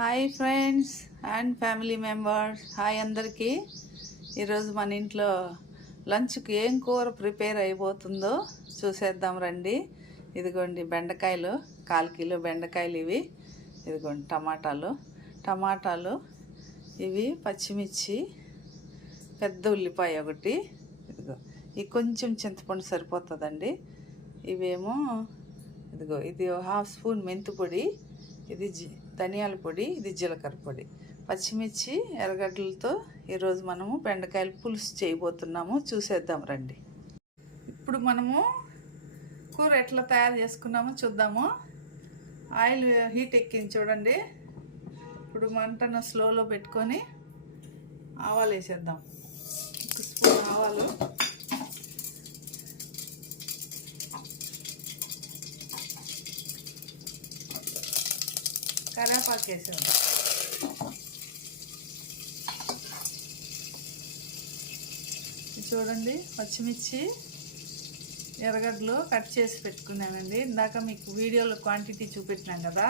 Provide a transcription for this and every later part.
Hi friends and family members, hi అందరికీ. ఈరోజు మన ఇంట్లో లంచ్కి ఏం కూర ప్రిపేర్ అయిపోతుందో చూసేద్దాం రండి. ఇదిగోండి బెండకాయలు, 1/4 కిలో బెండకాయలు ఇవి. ఇదిగోండి టమాటాలు ఇవి, పచ్చిమిర్చి, పెద్ద ఉల్లిపాయ ఒకటి. ఇదిగో ఇది కొంచెం చింతపండు సరిపోతుందండి. ఇవేమో ఇదిగో ఇది 1/2 స్పూన్ మెంతి పొడి, ఇది ధనియాల పొడి, ఇది జీలకర్ర పొడి, పచ్చిమిర్చి, ఎర్రగడ్డలతో ఈరోజు మనము బెండకాయలు పులుసు చేయబోతున్నాము. చూసేద్దాం రండి. ఇప్పుడు మనము కూర ఎట్లా తయారు చేసుకున్నామో చూద్దాము. ఆయిల్ హీట్ ఎక్కింది చూడండి. ఇప్పుడు మంటను స్లోలో పెట్టుకొని ఆవాలు వేసేద్దాం. 1 స్పూన్ ఆవాలు, కరివేపాకు వేసేద్దాం. చూడండి పచ్చిమిర్చి, ఎర్రగడ్డలు కట్ చేసి పెట్టుకున్నానండి. ఇందాక మీకు వీడియోలో క్వాంటిటీ చూపెట్టినాం కదా.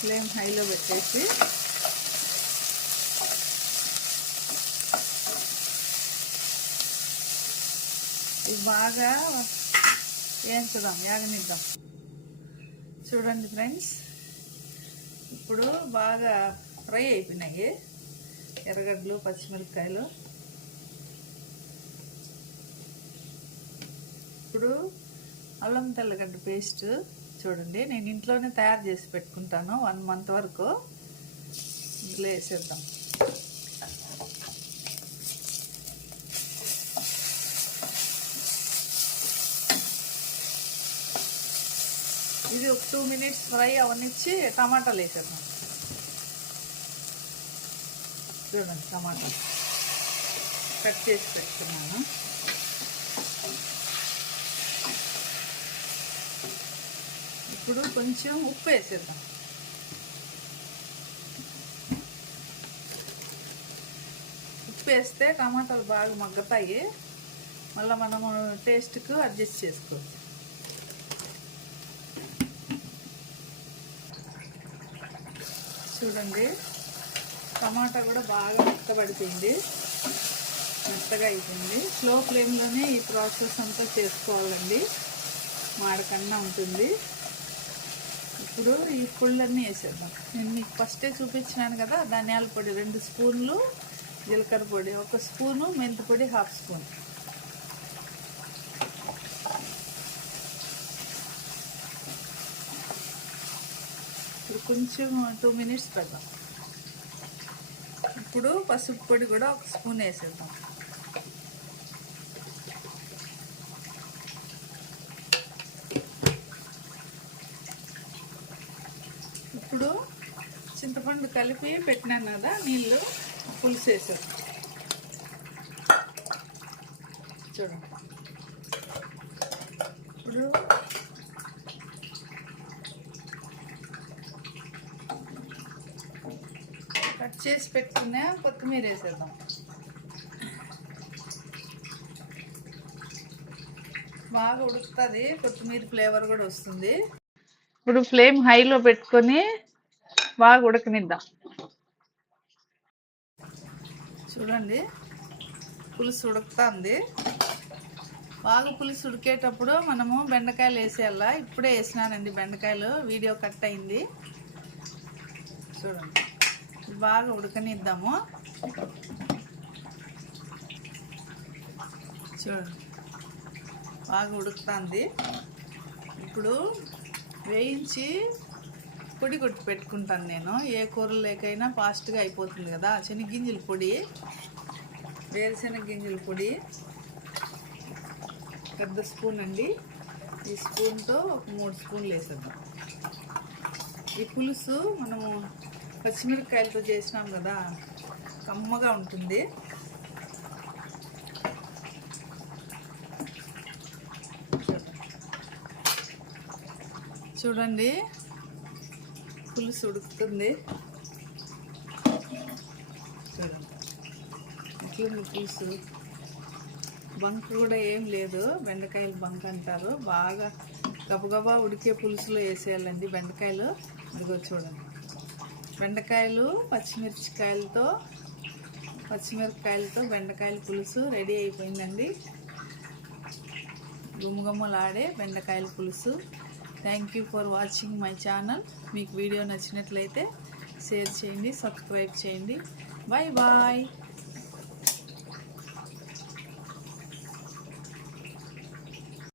ఫ్లేమ్ హైలో పెట్టేసి ఇది బాగా వేయించుదాం, యాగనిద్దాం. చూడండి ఫ్రెండ్స్, ఇప్పుడు బాగా ఫ్రై అయిపోయినాయి ఎర్రగడ్డలు, పచ్చిమిరపకాయలు. ఇప్పుడు అల్లం తెల్లగడ్డ పేస్ట్ చూడండి, నేను ఇంట్లోనే తయారు చేసి పెట్టుకుంటాను 1 మంత్ వరకు. ఇందులో వేసేద్దాం. ఇది ఒక 2 మినిట్స్ ఫ్రై అవనిచ్చి టమాటాలు వేసేద్దాం. చూడండి టమాటా కట్ చేసి పెట్టుకున్నాను. ఇప్పుడు కొంచెం ఉప్పు వేసేద్దాం. ఉప్పు వేస్తే టమాటాలు బాగా మగ్గుతాయి. మళ్ళీ మనము టేస్ట్కు అడ్జస్ట్ చేసుకోవచ్చు. చూడండి టమాటా కూడా బాగా మెత్తబడిపోయింది, మెత్తగా అయిపోయింది. స్లో ఫ్లేమ్లోనే ఈ ప్రాసెస్ అంతా చేసుకోవాలండి, మాడకన్నా ఉంటుంది. ఇప్పుడు ఈ పొళ్ళన్నీ వేసేద్దాం. నేను మీకు ఫస్టే చూపించినాను కదా, ధనియాల పొడి 2 స్పూన్లు, జీలకర్ర పొడి 1 స్పూను, మెంతి పొడి 1/2 స్పూన్. ఇప్పుడు కొంచెం 2 మినిట్స్ పెడదాం. ఇప్పుడు పసుపు పొడి కూడా 1 స్పూన్ వేసేద్దాం. ఇప్పుడు చింతపండు కలిపి పెట్టినాను కదా, నీళ్ళు పులుసు వేసాం. చూడండి ఇప్పుడు కట్ చేసి పెట్టుకునే కొత్తిమీర వేసేద్దాం. బాగా ఉడుకుతుంది, కొత్తిమీర ఫ్లేవర్ కూడా వస్తుంది. ఇప్పుడు ఫ్లేమ్ హైలో పెట్టుకొని బాగా ఉడకనిద్దాం. చూడండి పులుసు ఉడుకుతుంది. బాగా పులుసు ఉడికేటప్పుడు మనము బెండకాయలు వేసేయాలా. ఇప్పుడే వేసినానండి బెండకాయలు, వీడియో కట్ అయింది. చూడండి బాగా ఉడకనిద్దాము. చూడండి బాగా ఉడుకుతుంది. ఇప్పుడు వేయించి పొడి కొట్టి పెట్టుకుంటాను నేను. ఏ కూరలేకైనా ఫాస్ట్గా అయిపోతుంది కదా. శనగగింజల పొడి, వేరుశనగ గింజల పొడి 1 స్పూన్ అండి. ఈ స్పూన్తో 3 స్పూన్లు వేసేద్దాం. ఈ పులుసు మనము పచ్చిమిరపకాయలతో చేసినాం కదా, కమ్మగా ఉంటుంది. చూడండి పులుసు ఉడుకుతుంది. చూడండి ఎట్లుంది పులుసు. బంక్ కూడా ఏం లేదు, బెండకాయలు బంక్ అంటారు. బాగా గబగబా ఉడికే పులుసులో వేసేయాలండి బెండకాయలు. ఇదిగో చూడండి, బెండకాయలు పచ్చిమిరపకాయలతో బెండకాయల పులుసు రెడీ అయిపోయిందండి. గుమగుమలాడే బెండకాయల పులుసు. Thank you for watching my channel. మీకు వీడియో నచ్చినట్లయితే షేర్ చేయండి, సబ్స్క్రైబ్ చేయండి. Bye bye.